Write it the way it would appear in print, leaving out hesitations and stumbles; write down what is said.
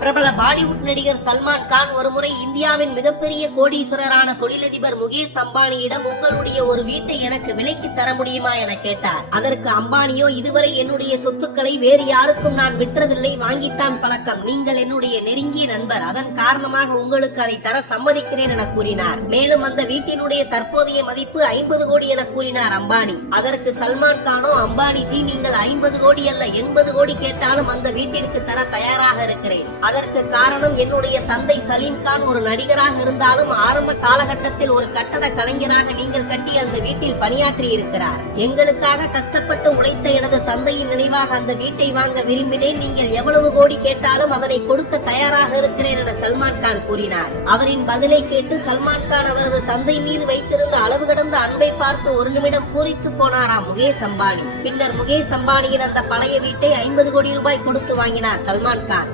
பிரபல பாலிவுட் நடிகர் சல்மான் கான் ஒருமுறை இந்தியாவின் மிகப்பெரிய கோடீஸ்வரரான தொழிலதிபர் முகேஷ் அம்பானியிடம் உங்களுடைய ஒரு வீட்டை எனக்கு விலைக்கு தர முடியுமா என கேட்டார். அதற்கு அம்பானியோ, இதுவரை என்னுடைய சொத்துக்களை வேறு யாருக்கும் நான் விற்றதில்லை, வாங்கித்தான் பழக்கம். நீங்கள் என்னுடைய நெருங்கிய நண்பர், அதன் காரணமாக உங்களுக்கு அதை தர சம்மதிக்கிறேன் என கூறினார். மேலும் அந்த வீட்டினுடைய தற்போதைய மதிப்பு 50 கோடி என கூறினார் அம்பானி. அதற்கு சல்மான் கானோ, அம்பானிஜி, நீங்கள் 50 கோடி அல்ல 80 கோடி கேட்டாலும் அந்த வீட்டிற்கு தர தயாராக இருக்கிறேன். அதற்கு காரணம், என்னுடைய தந்தை சலீம் கான் ஒரு நடிகராக இருந்தாலும் ஆரம்ப காலகட்டத்தில் ஒரு கட்டட கலைஞராக நீங்கள் கட்டி அந்த வீட்டில் பணியாற்றி இருக்கிறார். எங்களுக்காக கஷ்டப்பட்டு உழைத்த எனது தந்தையின் நினைவாக அந்த வீட்டை வாங்க விரும்பினேன். நீங்கள் எவ்வளவு கோடி கேட்டாலும் அதனை கொடுக்க தயாராக இருக்கிறேன் என சல்மான் கான் கூறினார். அவரின் பதிலை கேட்டு சல்மான் கான் அவரது தந்தை மீது வைத்திருந்த அளவு கடந்த அன்பை பார்த்து ஒரு நிமிடம் பூரித்து போனாராம் முகேஷ் அம்பானி. பின்னர் முகேஷ் அம்பானியின் அந்த பழைய வீட்டை 50 கோடி ரூபாய் கொடுத்து வாங்கினார் சல்மான் கான்.